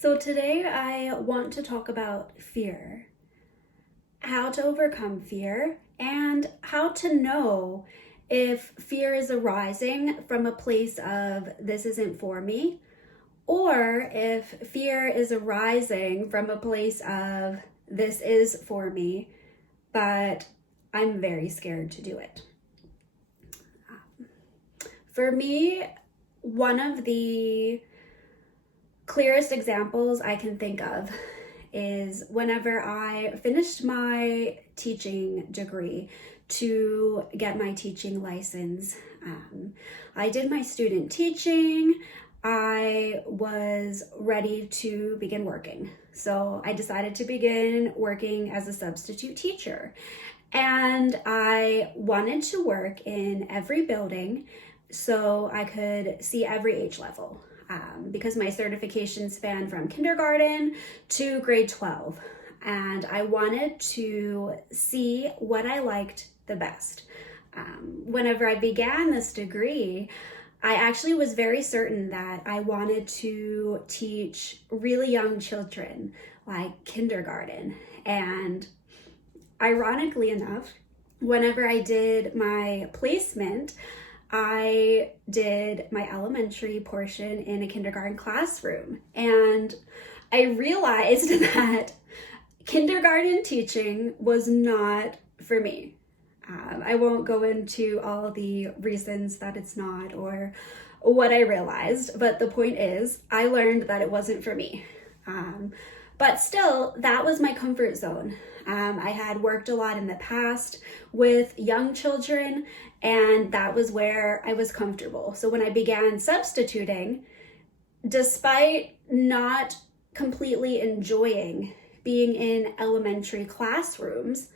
So today I want to talk about fear, how to overcome fear, and how to know if fear is arising from a place of this isn't for me, or if fear is arising from a place of this is for me, but I'm very scared to do it. For me, one of the clearest examples I can think of is whenever I finished my teaching degree to get my teaching license. I did my student teaching. I was ready to begin working. So I decided to begin working as a substitute teacher. And I wanted to work in every building so I could see every age level. Because my certification spanned from kindergarten to grade 12. And I wanted to see what I liked the best. Whenever I began this degree, I actually was very certain that I wanted to teach really young children, like kindergarten. And ironically enough, whenever I did my placement, I did my elementary portion in a kindergarten classroom, and I realized that kindergarten teaching was not for me. I won't go into all the reasons that it's not or what I realized, but the point is I learned that it wasn't for me. But still, that was my comfort zone. I had worked a lot in the past with young children, and that was where I was comfortable. So when I began substituting, despite not completely enjoying being in elementary classrooms,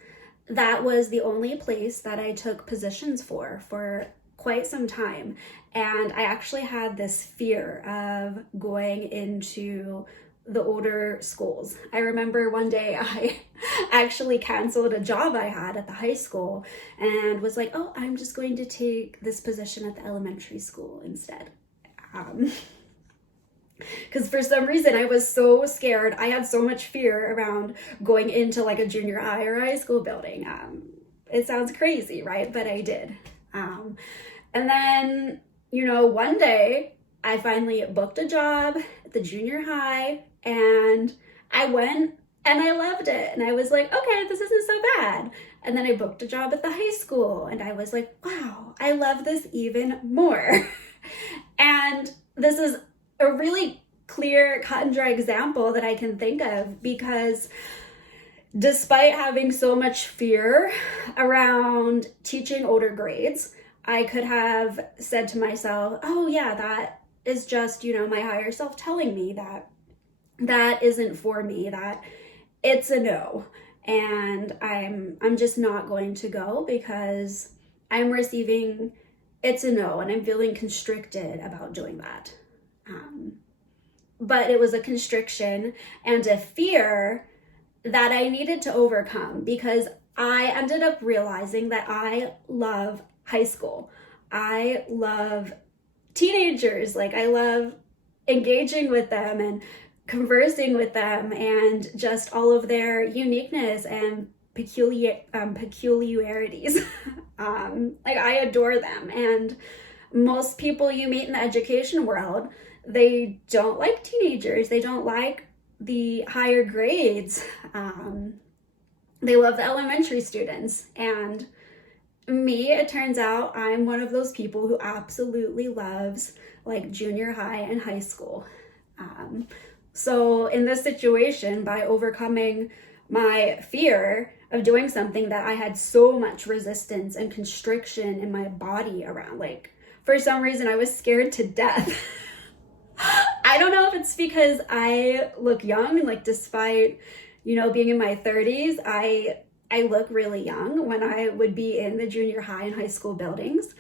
that was the only place that I took positions for quite some time. And I actually had this fear of going into the older schools. I remember one day I actually canceled a job I had at the high school and was like, oh, I'm just going to take this position at the elementary school instead. Because for some reason I was so scared. I had so much fear around going into like a junior high or high school building. It sounds crazy, right? But I did. And then, one day I finally booked a job at the junior high, and I went and I loved it. And I was like, okay, this isn't so bad. And then I booked a job at the high school, and I was like, wow, I love this even more. And this is a really clear, cut and dry example that I can think of, because despite having so much fear around teaching older grades, I could have said to myself, oh yeah, that is just, my higher self telling me that isn't for me, that it's a no. And I'm just not going to go because I'm receiving it's a no, and I'm feeling constricted about doing that. But it was a constriction and a fear that I needed to overcome, because I ended up realizing that I love high school. I love teenagers. Like, I love engaging with them and conversing with them and just all of their uniqueness and peculiarities. I adore them. And most people you meet in the education world, they don't like teenagers. They don't like the higher grades. They love the elementary students. And me, it turns out I'm one of those people who absolutely loves like junior high and high school. So in this situation, by overcoming my fear of doing something that I had so much resistance and constriction in my body around, like for some reason I was scared to death. I don't know if it's because I look young, and like despite, being in my 30s, I look really young when I would be in the junior high and high school buildings.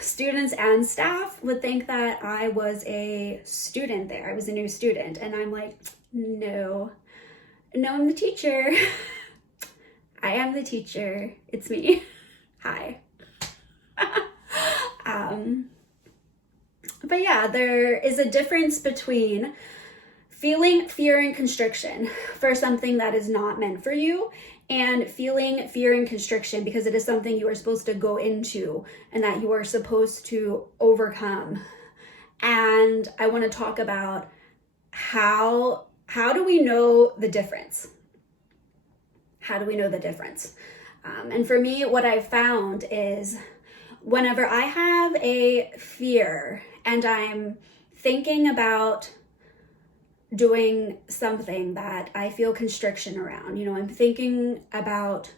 Students and staff would think that I was a student there. I was a new student. And I'm like, no, I'm the teacher. I am the teacher. It's me. Hi. But yeah, there is a difference between feeling fear and constriction for something that is not meant for you, and feeling fear and constriction because it is something you are supposed to go into and that you are supposed to overcome. And I want to talk about how do we know the difference? How do we know the difference? And for me, what I've found is whenever I have a fear and I'm thinking about doing something that I feel constriction around, I'm thinking about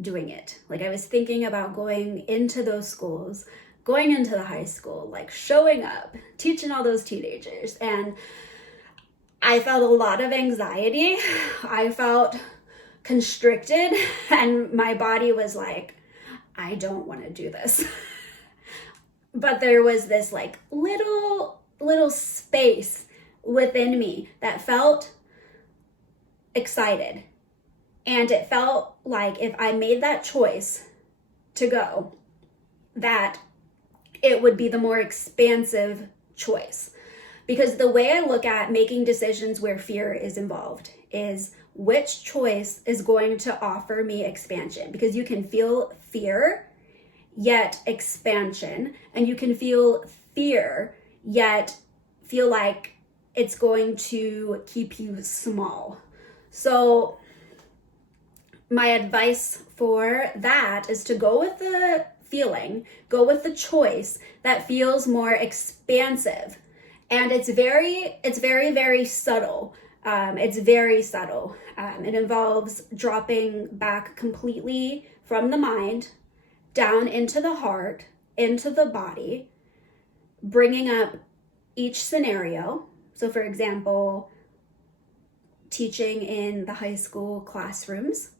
doing it. Like I was thinking about going into those schools, going into the high school, like showing up, teaching all those teenagers. And I felt a lot of anxiety. I felt constricted, and my body was like, I don't want to do this. But there was this like little space within me that felt excited. And it felt like if I made that choice to go, that it would be the more expansive choice. Because the way I look at making decisions where fear is involved is which choice is going to offer me expansion. Because you can feel fear, yet expansion. And you can feel fear, yet feel like it's going to keep you small. So my advice for that is to go with the feeling, go with the choice that feels more expansive. And it's very, very subtle. It's very subtle. It involves dropping back completely from the mind, down into the heart, into the body, bringing up each scenario. So for example, teaching in the high school classrooms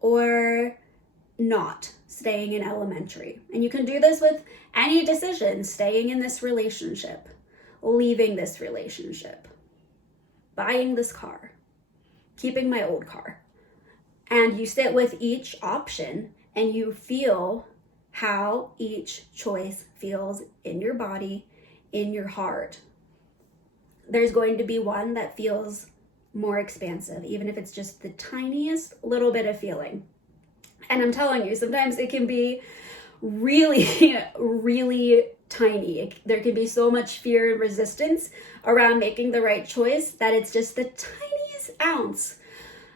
or not, staying in elementary. And you can do this with any decision, staying in this relationship, leaving this relationship, buying this car, keeping my old car. And you sit with each option and you feel how each choice feels in your body, in your heart. There's going to be one that feels more expansive, even if it's just the tiniest little bit of feeling. And I'm telling you, sometimes it can be really, really tiny. There can be so much fear and resistance around making the right choice that it's just the tiniest ounce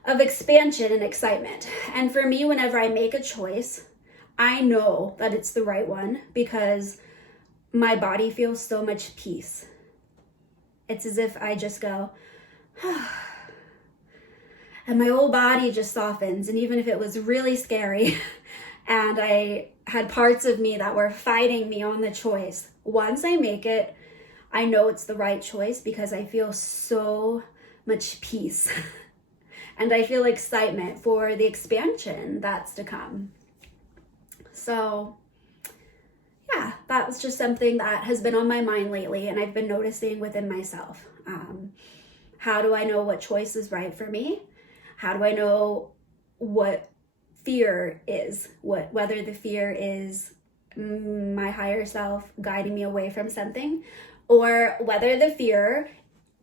of expansion and excitement. And for me, whenever I make a choice, I know that it's the right one because my body feels so much peace. It's as if I just go, and my whole body just softens. And even if it was really scary and I had parts of me that were fighting me on the choice, once I make it, I know it's the right choice because I feel so much peace. And I feel excitement for the expansion that's to come. So yeah, that was just something that has been on my mind lately, and I've been noticing within myself. How do I know what choice is right for me? How do I know what fear is? Whether the fear is my higher self guiding me away from something, or whether the fear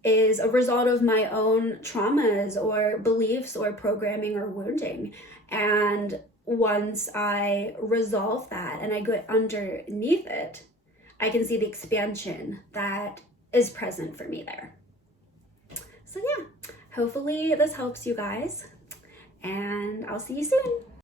is a result of my own traumas or beliefs or programming or wounding. And once I resolve that and I get underneath it, I can see the expansion that is present for me there. So yeah, hopefully this helps you guys, and I'll see you soon.